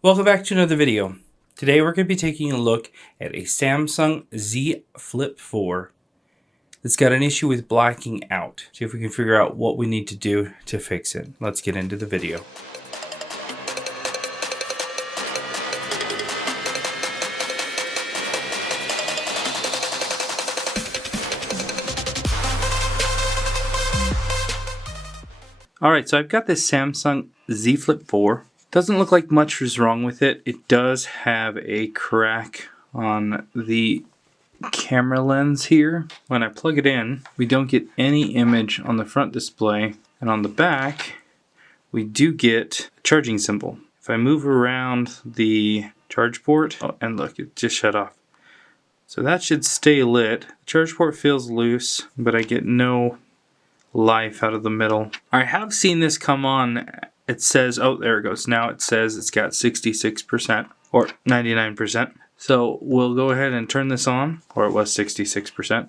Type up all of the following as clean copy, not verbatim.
Welcome back to another video. Today we're going to be taking a look at a Samsung Z Flip 4 that's got an issue with blacking out. See if we can figure out what we need to do to fix it. Let's get into the video. Alright, so I've got this Samsung Z Flip 4. Doesn't look like much is wrong with it. It does have a crack on the camera lens here. When I plug it in, we don't get any image on the front display, and on the back we do get a charging symbol. If I move around the charge port, oh, and look, it just shut off. So that should stay lit. The charge port feels loose, but I get no life out of the middle. I have seen this come on. It says, oh, there it goes. Now it says it's got 66% or 99%. So we'll go ahead and turn this on, or it was 66%.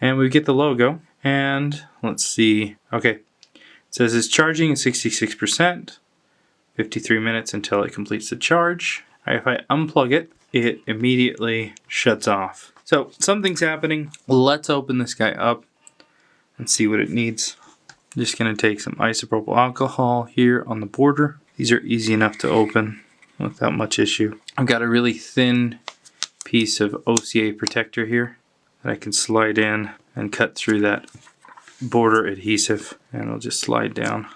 And we get the logo. And let's see. Okay. It says it's charging at 66%. 53 minutes until it completes the charge. If I unplug it, it immediately shuts off. So something's happening. Let's open this guy up and see what it needs. I'm just going to take some isopropyl alcohol here on the border. These are easy enough to open without much issue. I've got a really thin piece of OCA protector here that I can slide in and cut through that border adhesive, and it'll just slide down.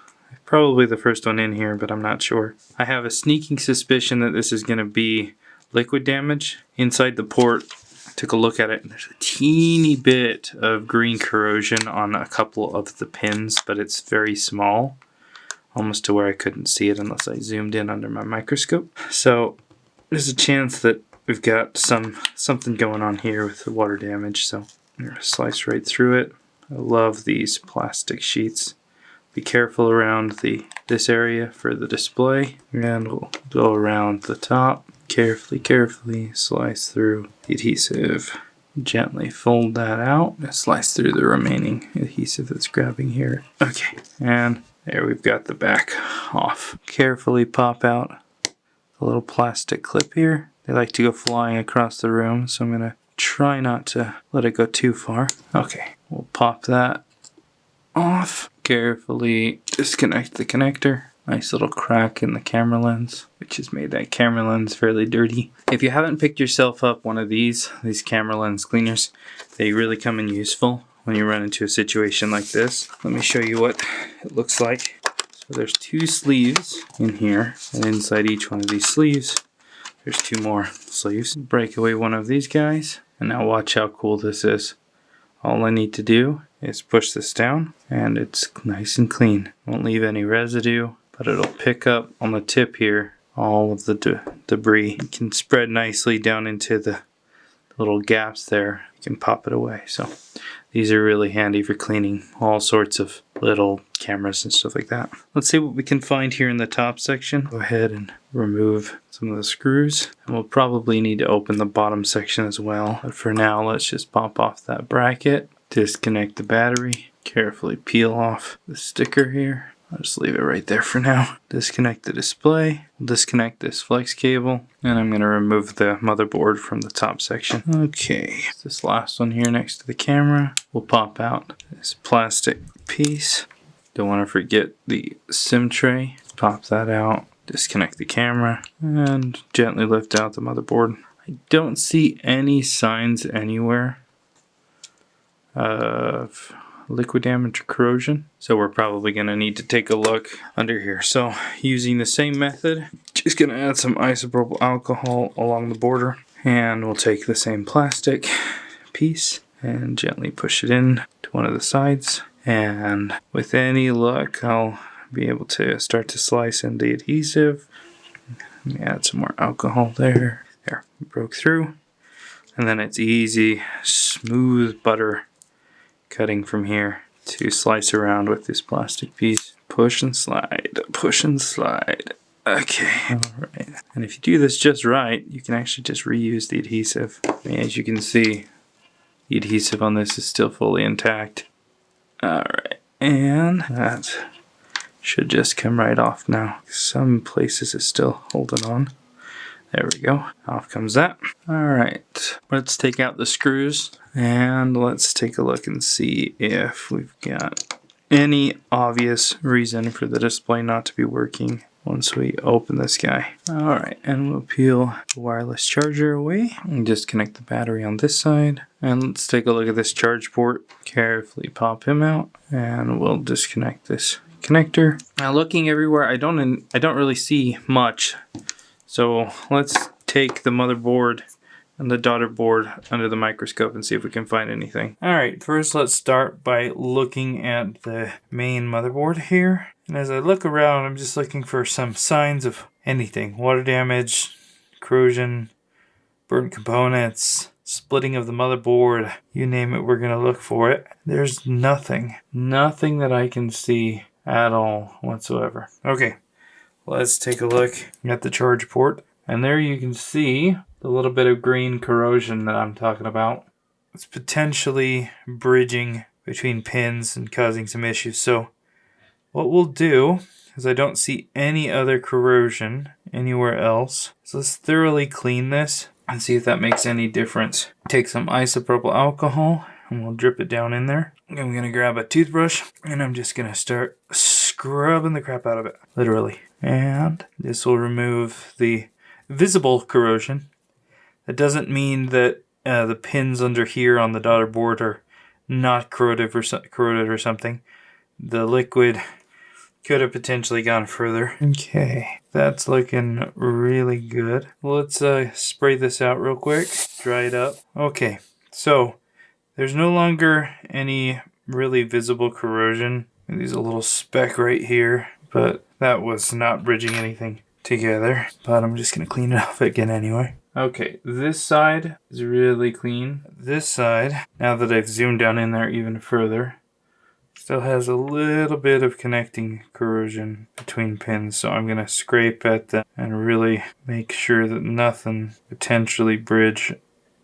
Probably the first one in here, but I'm not sure. I have a sneaking suspicion that this is going to be liquid damage. Inside the port, I took a look at it, and there's a teeny bit of green corrosion on a couple of the pins, but it's very small, almost to where I couldn't see it unless I zoomed in under my microscope. So there's a chance that we've got something going on here with the water damage. So I'm going to slice right through it. I love these plastic sheets. Be careful around this area for the display, and we'll go around the top. Carefully slice through the adhesive. Gently fold that out and slice through the remaining adhesive that's grabbing here. Okay, and there we've got the back off. Carefully pop out a little plastic clip here. They like to go flying across the room, so I'm going to try not to let it go too far. Okay, we'll pop that off. Carefully disconnect the connector. Nice little crack in the camera lens, which has made that camera lens fairly dirty. If you haven't picked yourself up one of these camera lens cleaners, they really come in useful when you run into a situation like this. Let me show you what it looks like. So there's two sleeves in here, and inside each one of these sleeves, there's two more sleeves. Break away one of these guys, and now watch how cool this is. All I need to do is push this down, and it's nice and clean. Won't leave any residue, but it'll pick up on the tip here all of the debris. It can spread nicely down into the little gaps there. You can pop it away. So these are really handy for cleaning all sorts of little cameras and stuff like that. Let's see what we can find here in the top section. Go ahead and remove some of the screws, and we'll probably need to open the bottom section as well. But for now, let's just pop off that bracket, disconnect the battery, carefully peel off the sticker here. I'll just leave it right there for now. Disconnect the display, disconnect this flex cable, and I'm going to remove the motherboard from the top section. Okay, this last one here next to the camera will pop out this plastic piece. Don't want to forget the SIM tray. Pop that out, disconnect the camera, and gently lift out the motherboard. I don't see any signs anywhere of liquid damage or corrosion, so we're probably going to need to take a look under here. So using the same method, just going to add some isopropyl alcohol along the border, and we'll take the same plastic piece and gently push it in to one of the sides, and with any luck I'll be able to start to slice in the adhesive. Let me add some more alcohol there. There, broke through, and then it's easy, smooth butter cutting from here to slice around with this plastic piece. Push and slide, push and slide. Okay, alright. And if you do this just right, you can actually just reuse the adhesive. As you can see, the adhesive on this is still fully intact. Alright, and that Should just come right off now. Some places it's still holding on. There we go. Off comes that. Alright, let's take out the screws and let's take a look and see if we've got any obvious reason for the display not to be working once we open this guy. Alright, and we'll peel the wireless charger away and disconnect the battery on this side. And let's take a look at this charge port. Carefully pop him out and we'll disconnect this connector. Now looking everywhere, I don't really see much. So let's take the motherboard and the daughter board under the microscope and see if we can find anything. Alright, first let's start by looking at the main motherboard here. And as I look around, I'm just looking for some signs of anything. Water damage, corrosion, burnt components, splitting of the motherboard. You name it, we're going to look for it. There's nothing. Nothing that I can see at all whatsoever. Okay. Let's take a look at the charge port. And there you can see the little bit of green corrosion that I'm talking about. It's potentially bridging between pins and causing some issues. So what we'll do is I don't see any other corrosion anywhere else. So let's thoroughly clean this and see if that makes any difference. Take some isopropyl alcohol and we'll drip it down in there. I'm going to grab a toothbrush and I'm just going to start scrubbing the crap out of it, literally. And this will remove the visible corrosion. That doesn't mean that the pins under here on the daughter board are not corroded or something. The liquid could have potentially gone further. Okay, that's looking really good. Let's spray this out real quick, dry it up. Okay, so there's no longer any really visible corrosion. There's a little speck right here, but that was not bridging anything together. But I'm just going to clean it off again anyway. Okay, this side is really clean. This side, now that I've zoomed down in there even further, still has a little bit of connecting corrosion between pins. So I'm going to scrape at that and really make sure that nothing potentially bridge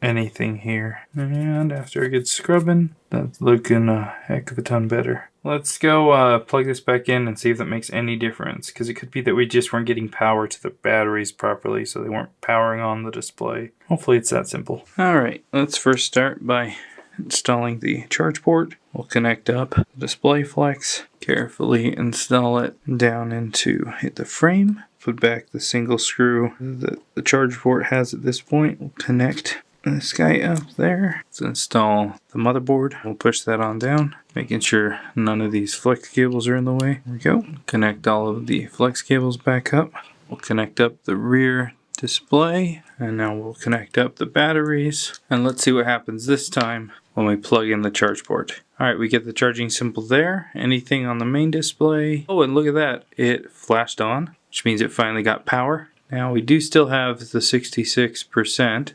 anything here. And after a good scrubbing, that's looking a heck of a ton better. Let's go plug this back in and see if that makes any difference, because it could be that we just weren't getting power to the batteries properly, so they weren't powering on the display. Hopefully it's that simple. Alright, let's first start by installing the charge port. We'll connect up the display flex, carefully install it down into the frame, put back the single screw that the charge port has at this point. We'll connect this guy up there. Let's install the motherboard. We'll push that on down, making sure none of these flex cables are in the way. There we go. Connect all of the flex cables back up. We'll connect up the rear display, and now we'll connect up the batteries. And let's see what happens this time when we plug in the charge port. Alright, we get the charging symbol there. Anything on the main display. Oh, and look at that. It flashed on, which means it finally got power. Now we do still have the 66%.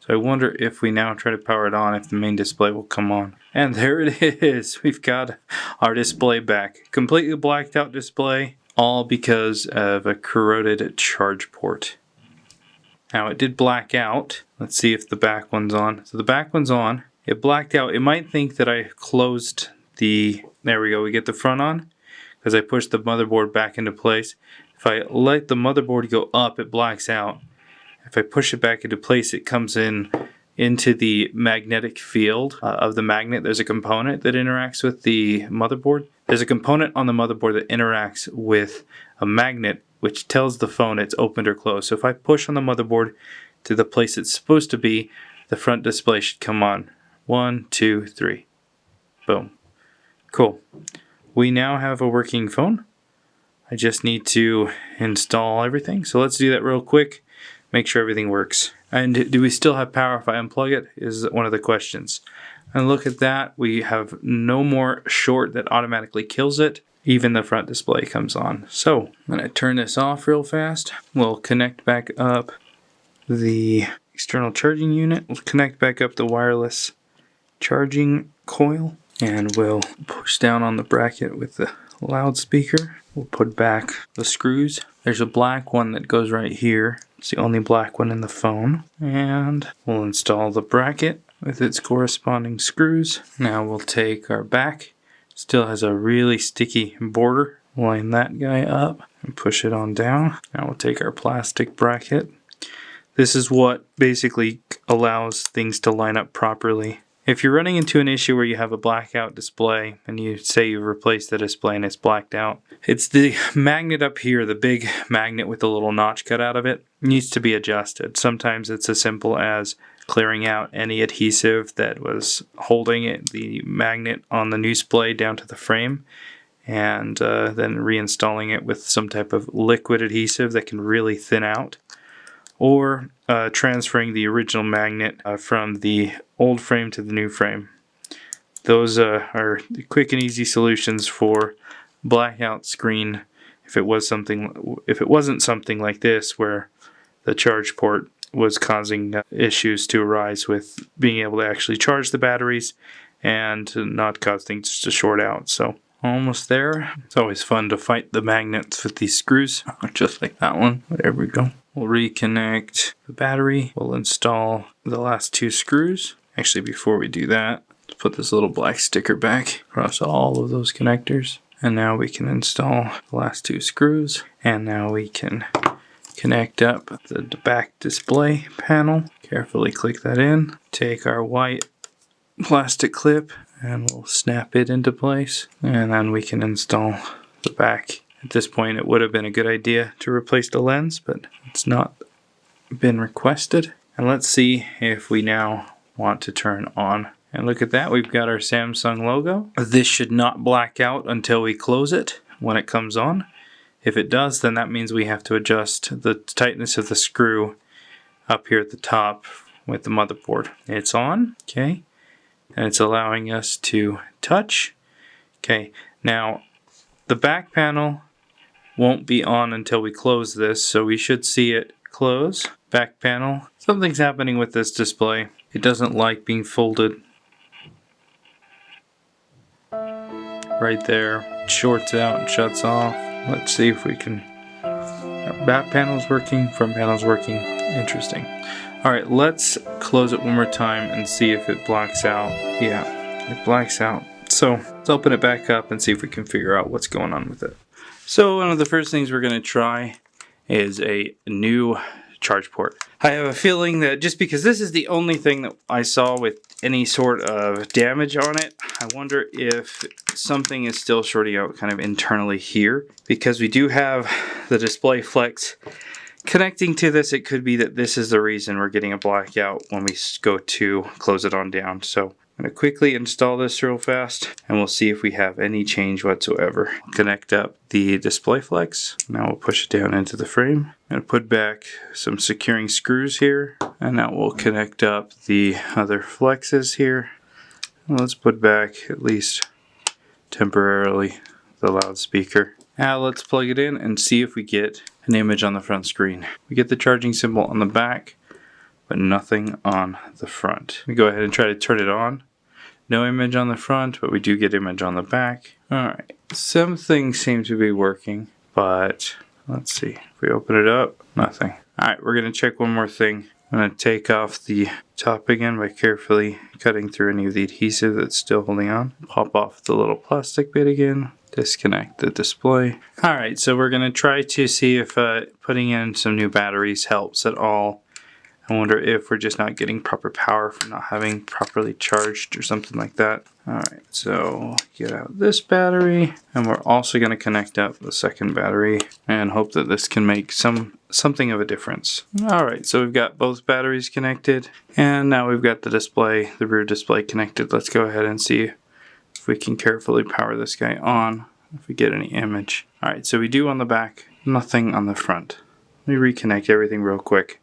So I wonder if we now try to power it on, if the main display will come on. And there it is. We've got our display back. Completely blacked out display, all because of a corroded charge port. Now it did black out. Let's see if the back one's on. So the back one's on. It blacked out. It might think that I closed the... There we go. We get the front on because I pushed the motherboard back into place. If I let the motherboard go up, it blacks out. If I push it back into place, it comes into the magnetic field of the magnet. There's a component that interacts with the motherboard. There's a component on the motherboard that interacts with a magnet, which tells the phone it's opened or closed. So if I push on the motherboard to the place it's supposed to be, the front display should come on. 1, 2, 3. Boom. Cool. We now have a working phone. I just need to install everything. So let's do that real quick. Make sure everything works. And do we still have power if I unplug it? Is one of the questions. And look at that. We have no more short that automatically kills it. Even the front display comes on. So I'm going to turn this off real fast. We'll connect back up the external charging unit. We'll connect back up the wireless charging coil. And we'll push down on the bracket with the loudspeaker. We'll put back the screws. There's a black one that goes right here. It's the only black one in the phone. And we'll install the bracket with its corresponding screws. Now we'll take our back. Still has a really sticky border line that guy up and push it on down. Now we'll take our plastic bracket. This is what basically allows things to line up properly. If you're running into an issue where you have a blackout display and you say you've replaced the display and it's blacked out, it's the magnet up here, the big magnet with the little notch cut out of it, needs to be adjusted. Sometimes it's as simple as clearing out any adhesive that was holding the magnet on the new display down to the frame, and then reinstalling it with some type of liquid adhesive that can really thin out, or transferring the original magnet from the old frame to the new frame. Those are quick and easy solutions for blackout screen if it wasn't something like this where the charge port was causing issues to arise with being able to actually charge the batteries and not cause things to short out. So almost there. It's always fun to fight the magnets with these screws, just like that one. There we go. We'll reconnect the battery. We'll install the last two screws. Actually, before we do that, let's put this little black sticker back across all of those connectors. And now we can install the last two screws. And now we can connect up the back display panel. Carefully click that in. Take our white plastic clip and we'll snap it into place. And then we can install the back. At this point, it would have been a good idea to replace the lens, but it's not been requested. And let's see if we now want to turn on. And look at that, we've got our Samsung logo. This should not black out until we close it when it comes on. If it does, then that means we have to adjust the tightness of the screw up here at the top with the motherboard. It's on, okay, and it's allowing us to touch. Okay, now the back panel won't be on until we close this, so we should see it close. Back panel, something's happening with this display. It doesn't like being folded. Right there, it shorts out and shuts off. Let's see if we can. Back panel's working, front panel's working. Interesting. Alright, let's close it one more time and see if it blacks out. Yeah, it blacks out. So let's open it back up and see if we can figure out what's going on with it. So one of the first things we're going to try is a new charge port. I have a feeling that just because this is the only thing that I saw with any sort of damage on it, I wonder if something is still shorting out kind of internally here. Because we do have the display flex connecting to this, it could be that this is the reason we're getting a blackout when we go to close it on down. So I'm going to quickly install this real fast and we'll see if we have any change whatsoever. Connect up the display flex. Now we'll push it down into the frame. I'm going to put back some securing screws here, and now we'll connect up the other flexes here. And let's put back, at least temporarily, the loudspeaker. Now let's plug it in and see if we get an image on the front screen. We get the charging symbol on the back, but nothing on the front. We go ahead and try to turn it on. No image on the front, but we do get image on the back. Alright, some things seem to be working, but let's see. If we open it up, nothing. Alright, we're going to check one more thing. I'm going to take off the top again by carefully cutting through any of the adhesive that's still holding on. Pop off the little plastic bit again. Disconnect the display. Alright, so we're going to try to see if putting in some new batteries helps at all. I wonder if we're just not getting proper power from not having properly charged or something like that. Alright, so get out this battery, and we're also going to connect up the second battery and hope that this can make something of a difference. Alright, so we've got both batteries connected, and now we've got the display, the rear display connected. Let's go ahead and see if we can carefully power this guy on, if we get any image. Alright, so we do on the back, nothing on the front. Let me reconnect everything real quick.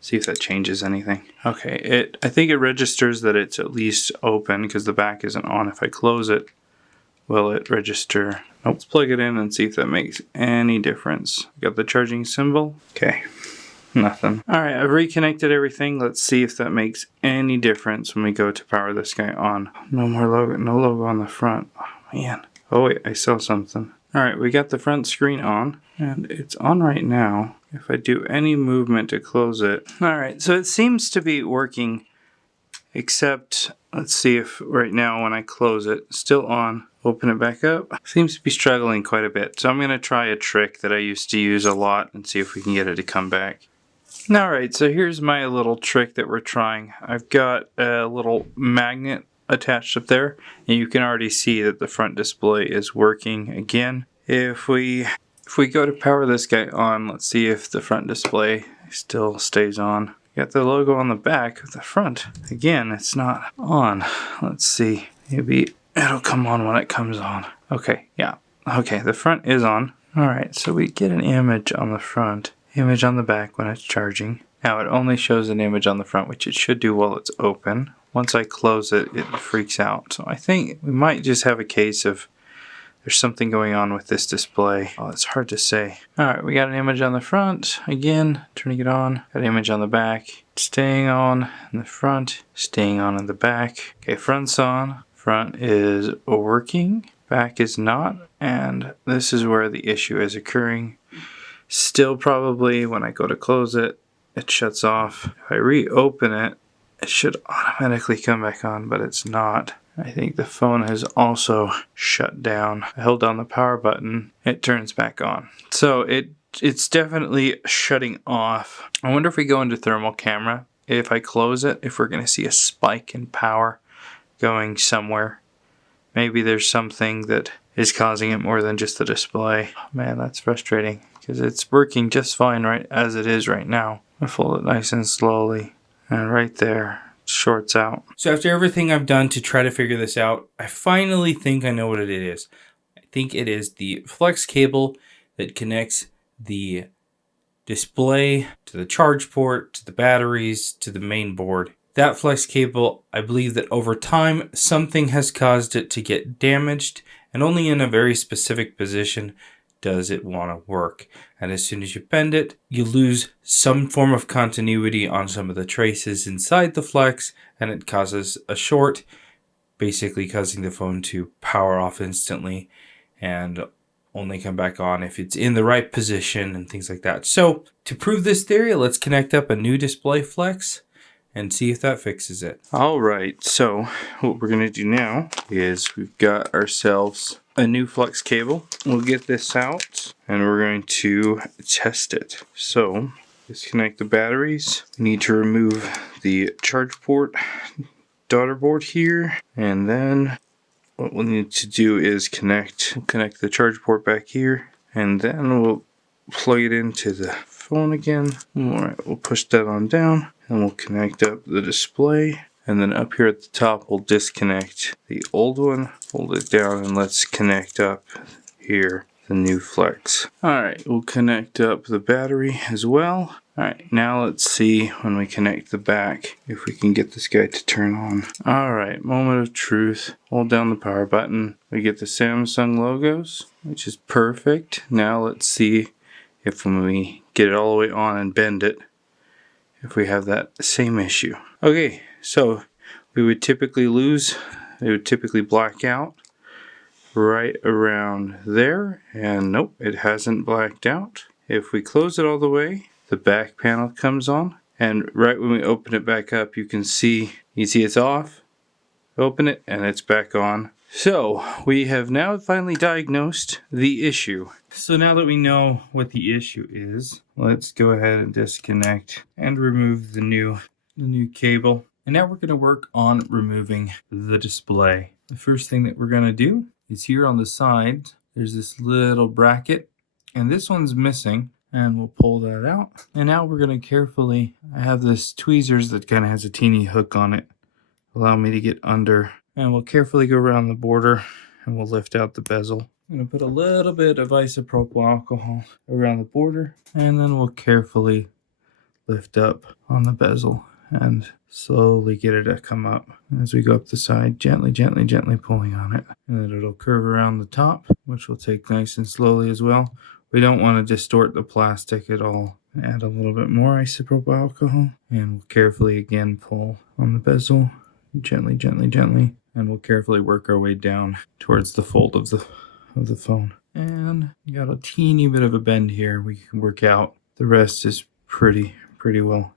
See if that changes anything. Okay, I think it registers that it's at least open because the back isn't on. If I close it, will it register? Nope. Let's plug it in and see if that makes any difference. Got the charging symbol. Okay, nothing. Alright, I've reconnected everything. Let's see if that makes any difference when we go to power this guy on. No more logo, no logo on the front. Oh man. Oh wait, I saw something. Alright, we got the front screen on, and it's on right now. If I do any movement to close it. Alright, so it seems to be working, except let's see if right now when I close it, still on. Open it back up. Seems to be struggling quite a bit. So I'm going to try a trick that I used to use a lot and see if we can get it to come back. Alright, so here's my little trick that we're trying. I've got a little magnet attached up there, and you can already see that the front display is working again. If we go to power this guy on, let's see if the front display still stays on. Got the logo on the back of the front. Again, it's not on. Let's see. Maybe it'll come on when it comes on. Okay, yeah. Okay, the front is on. Alright, so we get an image on the front, image on the back when it's charging. Now it only shows an image on the front, which it should do while it's open. Once I close it, it freaks out. So I think we might just have a case of there's something going on with this display. Oh, it's hard to say. Alright, we got an image on the front. Again, turning it on. Got an image on the back. Staying on in the front. Staying on in the back. Okay, front's on. Front is working. Back is not. And this is where the issue is occurring. Still probably when I go to close it, it shuts off. If I reopen it, it should automatically come back on, but it's not. I think the phone has also shut down. I held down the power button, it turns back on. So it's definitely shutting off. I wonder if we go into thermal camera, if I close it, if we're going to see a spike in power going somewhere. Maybe there's something that is causing it more than just the display. Oh, man, that's frustrating because it's working just fine right as it is right now. I fold it nice and slowly, and right there, it shorts out. So after everything I've done to try to figure this out, I finally think I know what it is. I think it is the flex cable that connects the display to the charge port, to the batteries, to the main board. That flex cable, I believe that over time, something has caused it to get damaged, and only in a very specific position does it want to work. And as soon as you bend it, you lose some form of continuity on some of the traces inside the flex, and it causes a short, basically causing the phone to power off instantly and only come back on if it's in the right position and things like that. So to prove this theory, let's connect up a new display flex and see if that fixes it. Alright, so what we're going to do now is we've got ourselves a new flex cable. We'll get this out and we're going to test it. So disconnect the batteries. We need to remove the charge port daughter board here, and then what we'll need to do is connect the charge port back here, and then we'll plug it into the phone again. Alright, we'll push that on down and we'll connect up the display, and then up here at the top we'll disconnect the old one, hold it down, and let's connect up here the new flex. Alright, we'll connect up the battery as well. Alright, now let's see when we connect the back if we can get this guy to turn on. Alright, moment of truth. Hold down the power button. We get the Samsung logos, which is perfect. Now let's see if when we get it all the way on and bend it, if we have that same issue. Okay, so we would typically it would typically black out right around there, and nope, it hasn't blacked out. If we close it all the way, the back panel comes on, and right when we open it back up, you can see it's off. Open it and it's back on. So we have now finally diagnosed the issue. So now that we know what the issue is, let's go ahead and disconnect and remove the new cable. And now we're going to work on removing the display. The first thing that we're going to do is here on the side, there's this little bracket, and this one's missing, and we'll pull that out. And now we're going to carefully, I have this tweezers that kind of has a teeny hook on it, allow me to get under, and we'll carefully go around the border and we'll lift out the bezel. I'm going to put a little bit of isopropyl alcohol around the border, and then we'll carefully lift up on the bezel and slowly get it to come up as we go up the side, gently pulling on it. And then it'll curve around the top, which will take nice and slowly as well. We don't want to distort the plastic at all. Add a little bit more isopropyl alcohol, and we'll carefully again pull on the bezel, gently, and we'll carefully work our way down towards the fold of the phone. And you got a teeny bit of a bend here we can work out. The rest is pretty well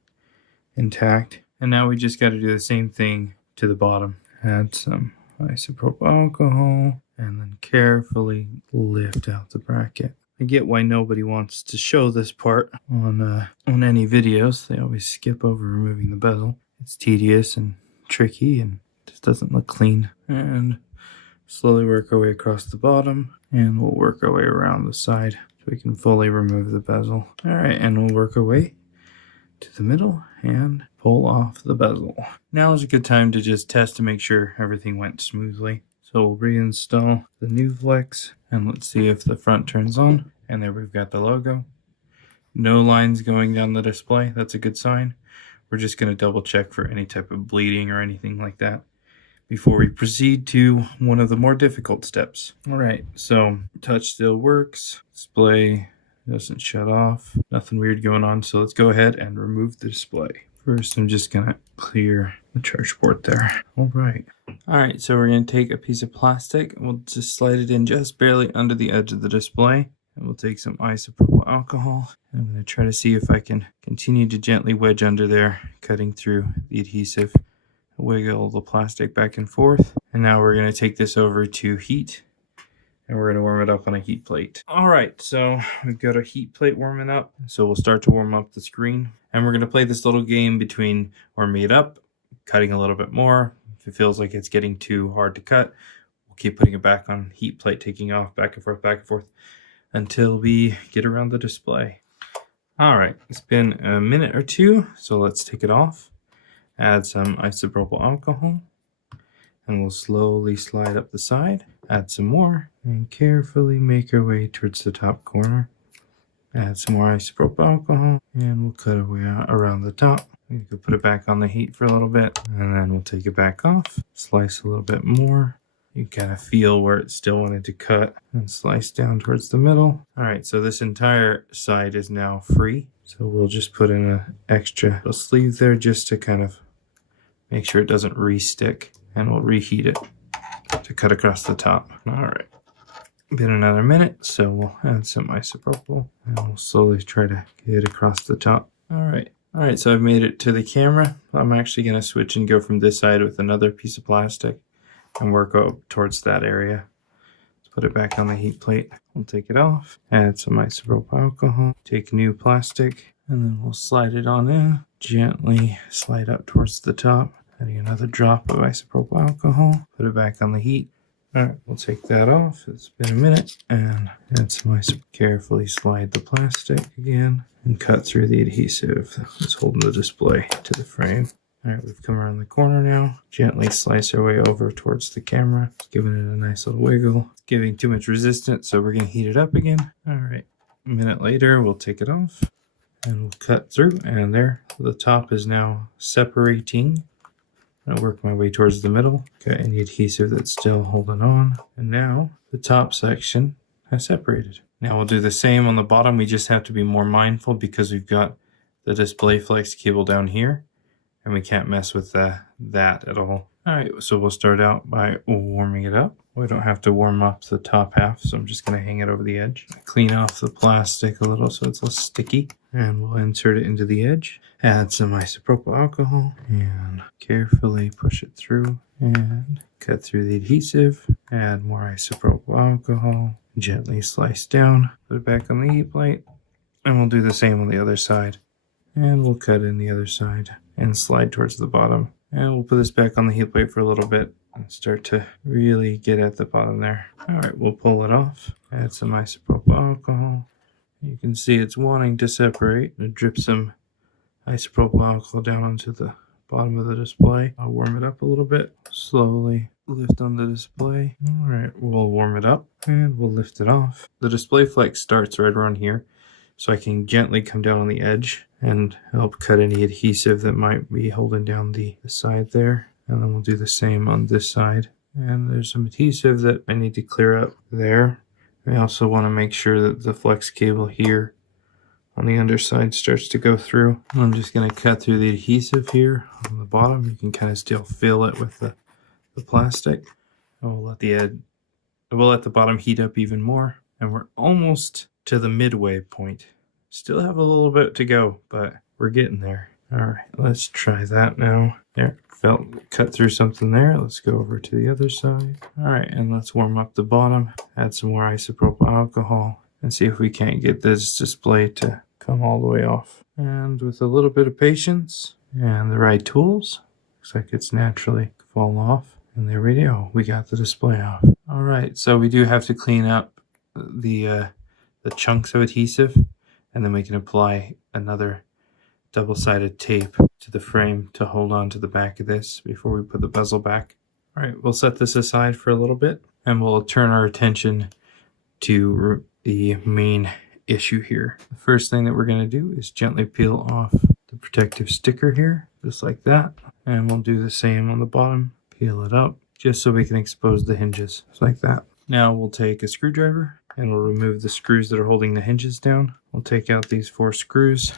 intact. And now we just got to do the same thing to the bottom. Add some isopropyl alcohol and then carefully lift out the bracket. I get why nobody wants to show this part on any videos. They always skip over removing the bezel. It's tedious and tricky and just doesn't look clean. And slowly work our way across the bottom, and we'll work our way around the side so we can fully remove the bezel. All right, and we'll work our way to the middle and pull off the bezel. Now is a good time to just test to make sure everything went smoothly. So we'll reinstall the new flex, and let's see if the front turns on. And there we've got the logo. No lines going down the display. That's a good sign. We're just going to double check for any type of bleeding or anything like that before we proceed to one of the more difficult steps. All right, so touch still works. Display doesn't shut off. Nothing weird going on. So let's go ahead and remove the display. First, I'm just going to clear the charge port there. All right. All right, so we're going to take a piece of plastic. We'll just slide it in just barely under the edge of the display. And we'll take some isopropyl alcohol. I'm going to try to see if I can continue to gently wedge under there, cutting through the adhesive. Wiggle the plastic back and forth. And now we're going to take this over to heat. And we're going to warm it up on a heat plate. All right, so we've got our heat plate warming up. So we'll start to warm up the screen. And we're going to play this little game between warming it up, cutting a little bit more. If it feels like it's getting too hard to cut, we'll keep putting it back on heat plate, taking off back and forth until we get around the display. All right, it's been a minute or two, so let's take it off. Add some isopropyl alcohol, and we'll slowly slide up the side. Add some more, and carefully make our way towards the top corner. Add some more isopropyl alcohol, and we'll cut our way around the top. We can put it back on the heat for a little bit, and then we'll take it back off. Slice a little bit more. You kind of feel where it still wanted to cut, and slice down towards the middle. All right, so this entire side is now free. So we'll just put in an extra little sleeve there just to kind of make sure it doesn't re-stick, and we'll reheat it to cut across the top. All right, been another minute, so we'll add some isopropyl, and we'll slowly try to get it across the top. All right, so I've made it to the camera. I'm actually going to switch and go from this side with another piece of plastic and work up towards that area. Let's put it back on the heat plate. We'll take it off, add some isopropyl alcohol, take new plastic, and then we'll slide it on in. Gently slide up towards the top, adding another drop of isopropyl alcohol, put it back on the heat. All right, we'll take that off. It's been a minute, and add some isopropyl. Carefully slide the plastic again and cut through the adhesive that's holding the display to the frame. All right, we've come around the corner now. Gently slice our way over towards the camera, giving it a nice little wiggle. It's giving too much resistance, so we're going to heat it up again. All right, a minute later, we'll take it off and we'll cut through, and there, the top is now separating. I'll work my way towards the middle, got any adhesive that's still holding on, and now the top section has separated. Now we'll do the same on the bottom. We just have to be more mindful because we've got the display flex cable down here, and we can't mess with that at all. All right, so we'll start out by warming it up. We don't have to warm up the top half, so I'm just going to hang it over the edge. Clean off the plastic a little so it's less sticky, and we'll insert it into the edge. Add some isopropyl alcohol, and carefully push it through, and cut through the adhesive. Add more isopropyl alcohol, gently slice down, put it back on the heat plate, and we'll do the same on the other side. And we'll cut in the other side and slide towards the bottom. And we'll put this back on the heat plate for a little bit and start to really get at the bottom there. All right, we'll pull it off. Add some isopropyl alcohol. You can see it's wanting to separate. And drip some isopropyl alcohol down onto the bottom of the display. I'll warm it up a little bit. Slowly lift on the display. All right, we'll warm it up and we'll lift it off. The display flex starts right around here, so I can gently come down on the edge and help cut any adhesive that might be holding down the side there. And then we'll do the same on this side. And there's some adhesive that I need to clear up there. I also want to make sure that the flex cable here on the underside starts to go through. I'm just going to cut through the adhesive here on the bottom. You can kind of still feel it with the plastic. And we'll let the bottom heat up even more. And we're almost to the midway point. Still have a little bit to go, but we're getting there. All right, let's try that now. There, cut through something there. Let's go over to the other side. All right, and let's warm up the bottom. Add some more isopropyl alcohol and see if we can't get this display to come all the way off. And with a little bit of patience and the right tools, looks like it's naturally fall off. And there we go. We got the display off. All right, so we do have to clean up the chunks of adhesive, and then we can apply another double-sided tape to the frame to hold on to the back of this before we put the bezel back. All right, we'll set this aside for a little bit, and we'll turn our attention to the main issue here. The first thing that we're going to do is gently peel off the protective sticker here, just like that. And we'll do the same on the bottom. Peel it up, just so we can expose the hinges, just like that. Now we'll take a screwdriver, and we'll remove the screws that are holding the hinges down. We'll take out these 4 screws.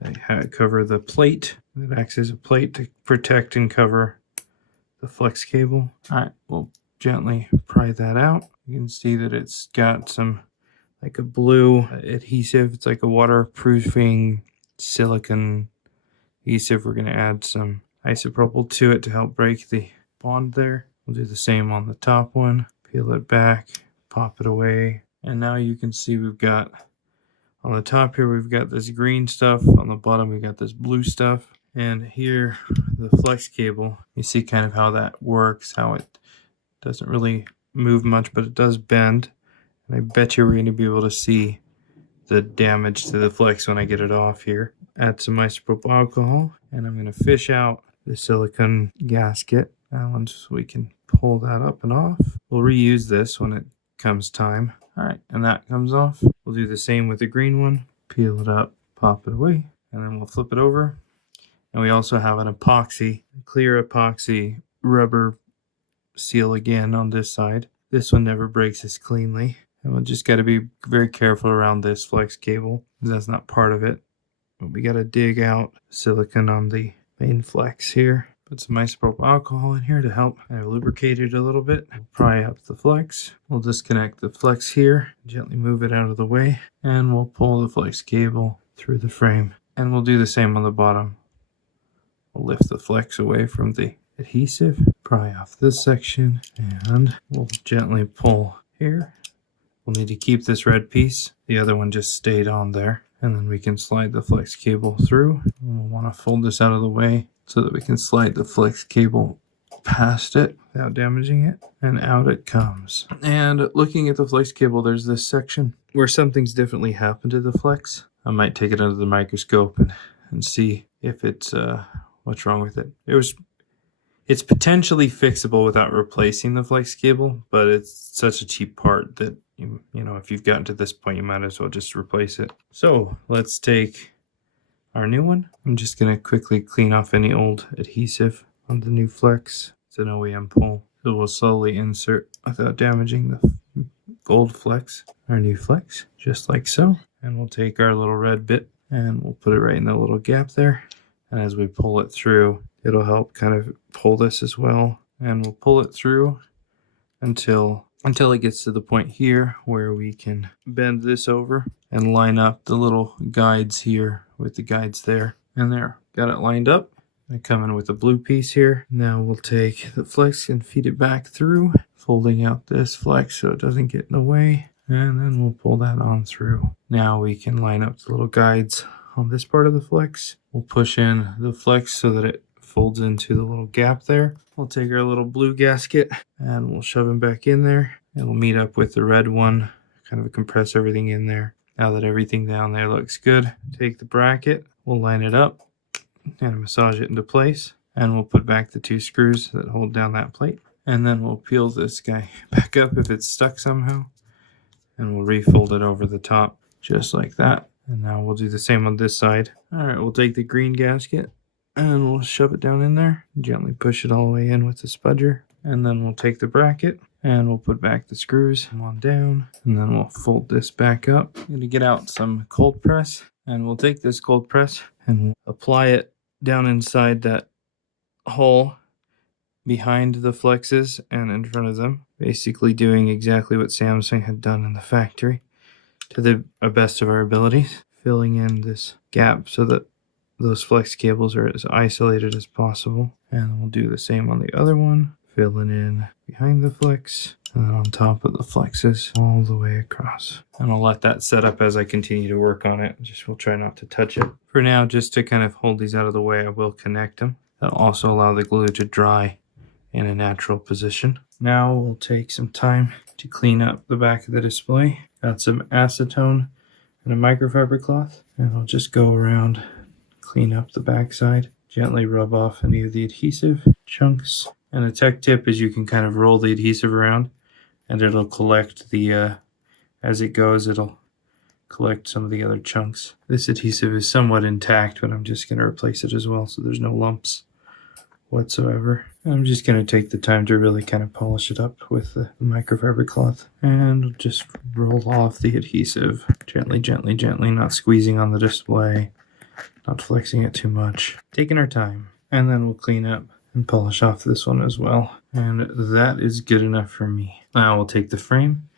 They cover the plate. It acts as a plate to protect and cover the flex cable. All right, we'll gently pry that out. You can see that it's got some like a blue adhesive. It's like a waterproofing silicone adhesive. We're going to add some isopropyl to it to help break the bond there. We'll do the same on the top one. Peel it back, pop it away. And now you can see we've got on the top here, we've got this green stuff. On the bottom, we've got this blue stuff. And here, the flex cable, you see kind of how that works, how it doesn't really move much, but it does bend. And I bet you we're going to be able to see the damage to the flex when I get it off here. Add some isopropyl alcohol, and I'm going to fish out the silicone gasket. Once we can pull that up and off, we'll reuse this when it comes time. All right, and that comes off. We'll do the same with the green one. Peel it up, pop it away, and then we'll flip it over. And we also have an epoxy, clear epoxy rubber seal again on this side. This one never breaks as cleanly. And we'll just got to be very careful around this flex cable, because that's not part of it. But we got to dig out silicone on the main flex here. Put some isopropyl alcohol in here to help lubricate it a little bit. Pry up the flex. We'll disconnect the flex here, gently move it out of the way, and we'll pull the flex cable through the frame. And we'll do the same on the bottom. We'll lift the flex away from the adhesive, pry off this section, and we'll gently pull here. We'll need to keep this red piece. The other one just stayed on there. And then we can slide the flex cable through. We'll want to fold this out of the way so that we can slide the flex cable past it without damaging it. And out it comes. And looking at the flex cable, there's this section where something's definitely happened to the flex. I might take it under the microscope and see if it's what's wrong with it. It's potentially fixable without replacing the flex cable, but it's such a cheap part that you know, if you've gotten to this point, you might as well just replace it. So let's take our new one. I'm just going to quickly clean off any old adhesive on the new flex. It's an OEM pull. So we'll slowly insert without damaging the old flex, our new flex, just like so. And we'll take our little red bit and we'll put it right in the little gap there. And as we pull it through, it'll help kind of pull this as well. And we'll pull it through until it gets to the point here where we can bend this over and line up the little guides here with the guides there. And there, got it lined up. I come in with a blue piece here. Now we'll take the flex and feed it back through, folding out this flex so it doesn't get in the way. And then we'll pull that on through. Now we can line up the little guides on this part of the flex. We'll push in the flex so that it folds into the little gap there. We'll take our little blue gasket and we'll shove them back in there. And we'll meet up with the red one, kind of compress everything in there. Now that everything down there looks good, take the bracket, we'll line it up and massage it into place. And we'll put back the 2 screws that hold down that plate. And then we'll peel this guy back up if it's stuck somehow. And we'll refold it over the top, just like that. And now we'll do the same on this side. All right, we'll take the green gasket and we'll shove it down in there. Gently push it all the way in with the spudger. And then we'll take the bracket and we'll put back the screws on down. And then we'll fold this back up. I'm going to get out some cold press. And we'll take this cold press and we'll apply it down inside that hole behind the flexes and in front of them. Basically doing exactly what Samsung had done in the factory to the best of our abilities. Filling in this gap so that those flex cables are as isolated as possible. And we'll do the same on the other one, filling in behind the flex and then on top of the flexes all the way across. And I'll let that set up as I continue to work on it. We'll try not to touch it. For now, just to kind of hold these out of the way, I will connect them. That'll also allow the glue to dry in a natural position. Now we'll take some time to clean up the back of the display. Got some acetone and a microfiber cloth, and I'll just go around, clean up the back side, gently rub off any of the adhesive chunks. And a tech tip is you can kind of roll the adhesive around and it'll collect the, as it goes, it'll collect some of the other chunks. This adhesive is somewhat intact, but I'm just going to replace it as well so there's no lumps whatsoever. I'm just going to take the time to really kind of polish it up with the microfiber cloth and just roll off the adhesive gently, gently, gently, not squeezing on the display, not flexing it too much, taking our time. And then we'll clean up and polish off this one as well. And that is good enough for me. Now we'll take the frame.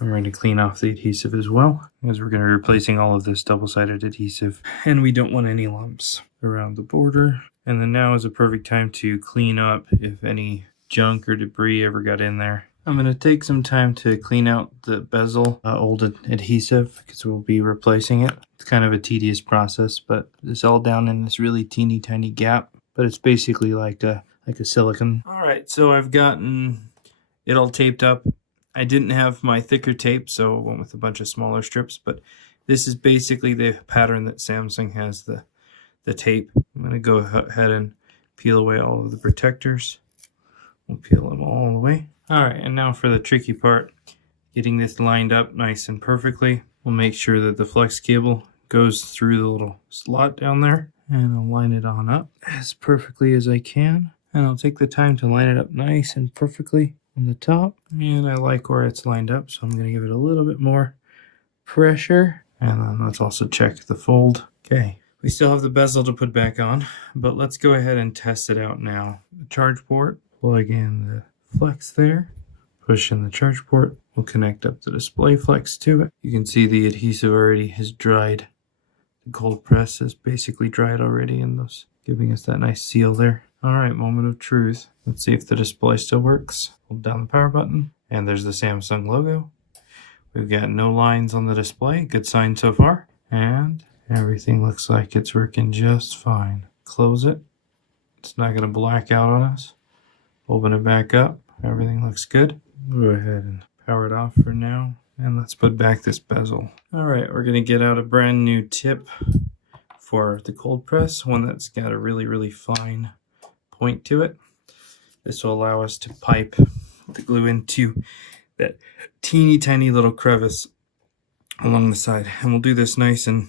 I'm going to clean off the adhesive as well, as we're going to be replacing all of this double-sided adhesive, and we don't want any lumps around the border. And then now is a perfect time to clean up if any junk or debris ever got in there. I'm going to take some time to clean out the bezel old adhesive because we'll be replacing it. It's kind of a tedious process, but it's all down in this really teeny tiny gap, but it's basically like a silicone. All right, so I've gotten it all taped up. I didn't have my thicker tape, so I went with a bunch of smaller strips, but this is basically the pattern that Samsung has the tape. I'm going to go ahead and peel away all of the protectors. We'll peel them all the way. All right, and now for the tricky part, getting this lined up nice and perfectly. We'll make sure that the flex cable goes through the little slot down there, and I'll line it on up as perfectly as I can. And I'll take the time to line it up nice and perfectly on the top. And I like where it's lined up, so I'm going to give it a little bit more pressure. And then let's also check the fold. Okay. We still have the bezel to put back on, but let's go ahead and test it out now. The charge port, plug in the flex there, push in the charge port. We'll connect up the display flex to it. You can see the adhesive already has dried. The cold press has basically dried already in those, giving us that nice seal there. All right, moment of truth. Let's see if the display still works. Hold down the power button, and there's the Samsung logo. We've got no lines on the display. Good sign so far. And everything looks like it's working just fine. Close it. It's not going to black out on us. Open it back up. Everything looks good. Go ahead and power it off for now. And let's put back this bezel. All right, we're going to get out a brand new tip for the cold press, one that's got a really, really fine point to it. This will allow us to pipe the glue into that teeny tiny little crevice along the side. And we'll do this nice and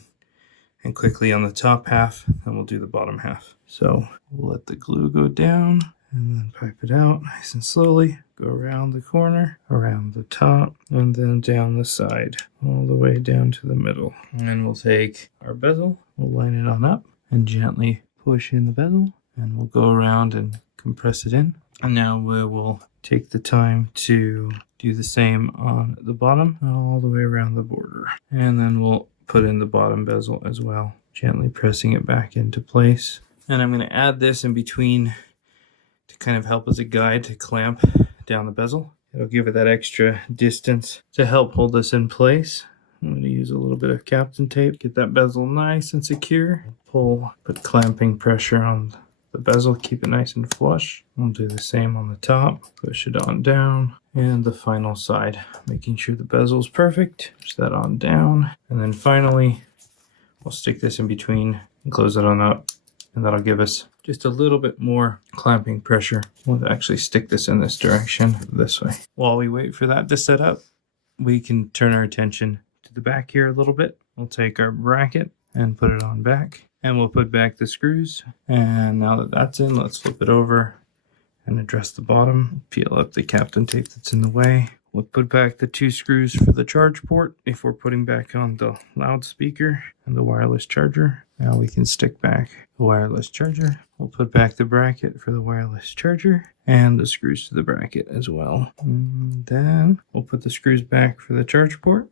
quickly on the top half, and we'll do the bottom half. So we'll let the glue go down and then pipe it out nice and slowly. Go around the corner, around the top, and then down the side, all the way down to the middle. And then we'll take our bezel, we'll line it on up and gently push in the bezel, and we'll go around and compress it in. And now we will take the time to do the same on the bottom, all the way around the border. And then we'll put in the bottom bezel as well, gently pressing it back into place. And I'm going to add this in between to kind of help as a guide to clamp down the bezel. It'll give it that extra distance to help hold this in place. I'm going to use a little bit of Captain tape, get that bezel nice and secure. Pull, put clamping pressure on the bezel, keep it nice and flush. We'll do the same on the top, push it on down, and the final side, making sure the bezel is perfect. Push that on down, and then finally we'll stick this in between and close it on up, and that'll give us just a little bit more clamping pressure. We'll actually stick this in this direction, this way. While we wait for that to set up, we can turn our attention to the back here a little bit. We'll take our bracket and put it on back, and we'll put back the screws. And now that that's in, let's flip it over and address the bottom. Peel up the Captain tape that's in the way. We'll put back the 2 screws for the charge port if we're putting back on the loudspeaker and the wireless charger. Now we can stick back the wireless charger. We'll put back the bracket for the wireless charger and the screws to the bracket as well. And then we'll put the screws back for the charge port.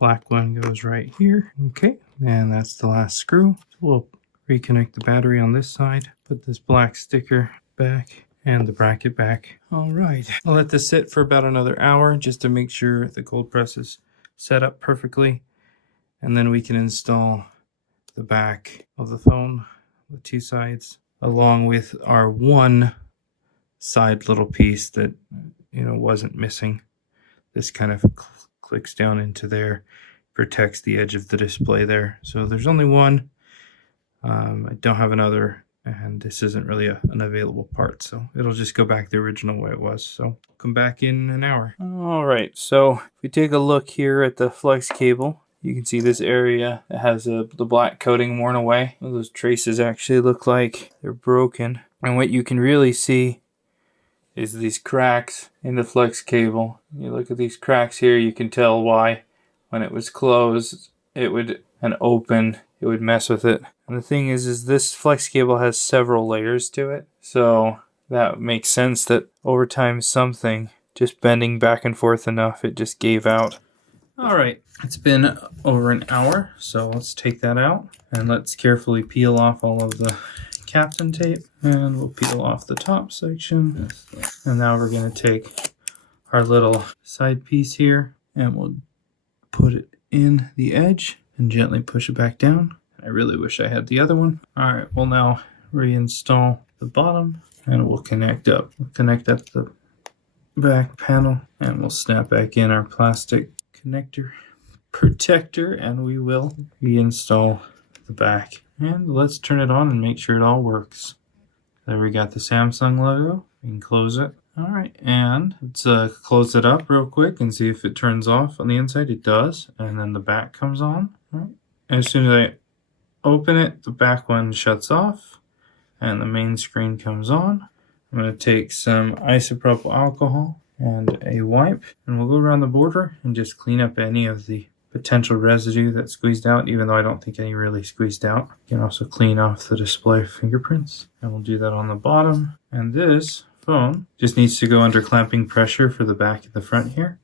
Black one goes right here. Okay, and that's the last screw. So we'll reconnect the battery on this side, put this black sticker back, and the bracket back. All right, I'll let this sit for about another hour just to make sure the cold press is set up perfectly, and then we can install the back of the phone, the two sides, along with our one side little piece that wasn't missing. This kind of clicks down into there, protects the edge of the display there. So there's only one. I don't have another, and this isn't really an available part, so it'll just go back the original way it was. So come back in an hour. All right, so if we take a look here at the flex cable, you can see this area that has the black coating worn away. Those traces actually look like they're broken. And what you can really see is these cracks in the flex cable. You look at these cracks here, you can tell why when it was closed, it would mess with it. And the thing is this flex cable has several layers to it. So that makes sense that over time something just bending back and forth enough, it just gave out. All right, it's been over an hour, so let's take that out and let's carefully peel off all of the Captain tape, and we'll peel off the top section. And now we're going to take our little side piece here and we'll put it in the edge and gently push it back down. I really wish I had the other one. All right, we'll now reinstall the bottom and we'll connect up. We'll connect up the back panel and we'll snap back in our plastic connector protector, and we will reinstall the back. And let's turn it on and make sure it all works. There we got the Samsung logo. We can close it. All right, and let's close it up real quick and see if it turns off on the inside. It does, and then the back comes on. All right. As soon as I open it, the back one shuts off and the main screen comes on. I'm going to take some isopropyl alcohol and a wipe, and we'll go around the border and just clean up any of the potential residue that squeezed out, even though I don't think any really squeezed out. You can also clean off the display fingerprints, and we'll do that on the bottom. And this phone just needs to go under clamping pressure for the back and the front here,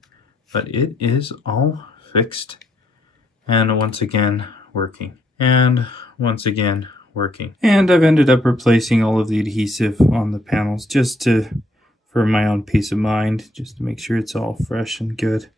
but it is all fixed and once again working, and once again working. And I've ended up replacing all of the adhesive on the panels just for my own peace of mind, just to make sure it's all fresh and good.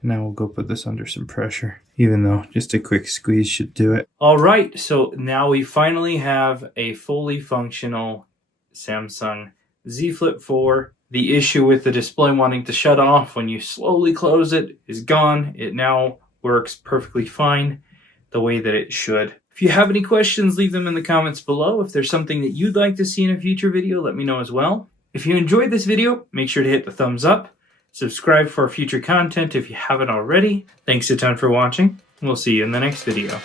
And now we'll go put this under some pressure, even though just a quick squeeze should do it. All right, so now we finally have a fully functional Samsung Z Flip 4. The issue with the display wanting to shut off when you slowly close it is gone. It now works perfectly fine the way that it should. If you have any questions, leave them in the comments below. If there's something that you'd like to see in a future video, let me know as well. If you enjoyed this video, make sure to hit the thumbs up. Subscribe for future content if you haven't already. Thanks a ton for watching, and we'll see you in the next video.